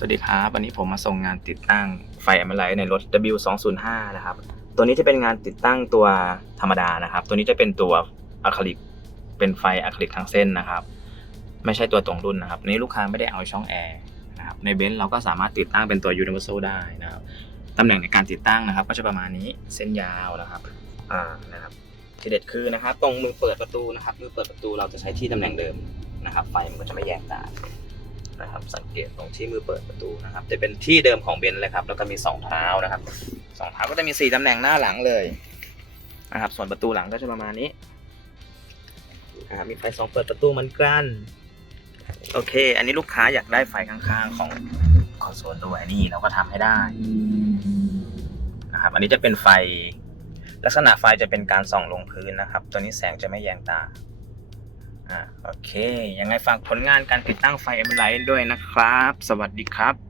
สวัสดีครับ วันนี้ผมมาส่งงานติดตั้งไฟแอมไลท์ในรถ W205 นะครับ ตัวนี้จะเป็นงานติดตั้งตัวธรรมดานะครับ ตัวนี้จะเป็นตัวอะคริลิกเป็นไฟอะคริลิกทั้งเส้นนะครับ ไม่ใช่ตัวตรงรุ่นนะครับนนี้ลูกค้าไม่ได้เอาช่องแอร์นะครับในเบนซ์เราก็สามารถติดตั้งเป็นตัว Universal ได้นะครับตำแหน่งในการติดตั้งนะครับ ก็จะประมาณนี้เส้นยาวนะครับอ่านะครับทีเด็ดคือนะครับ ตรงมือเปิดประตูนะครับมือเปิดประตูเราจะใช้ที่ตำแหน่งเดิมนะครับ ไฟมันก็จะไม่แยกตา นะครับ สังเกตตรงที่มือเปิดประตูนะครับ จะเป็นที่เดิมของเบนซ์เลยครับ แล้วก็มีสองเท้านะครับสองเท้าก็จะมีสี่ตำแหน่งหน้าหลังเลยนะครับ ส่วนประตูหลังก็จะประมาณนี้นะครับมีไฟสองเปิดประตูมือนกัน โอเค อันนี้ลูกค้าอยากได้ไฟข้างๆของคอนโซลด้วยนี่เราก็ทำให้ได้นะครับ อันนี้จะเป็นไฟลักษณะไฟจะเป็นการส่องลงพื้นนะครับ ตัวนี้แสงจะไม่แยงตา อ่าโอเค ยังไงฝากผลงานการติดตั้งไฟเอ็มไลท์ด้วยนะครับ สวัสดีครับ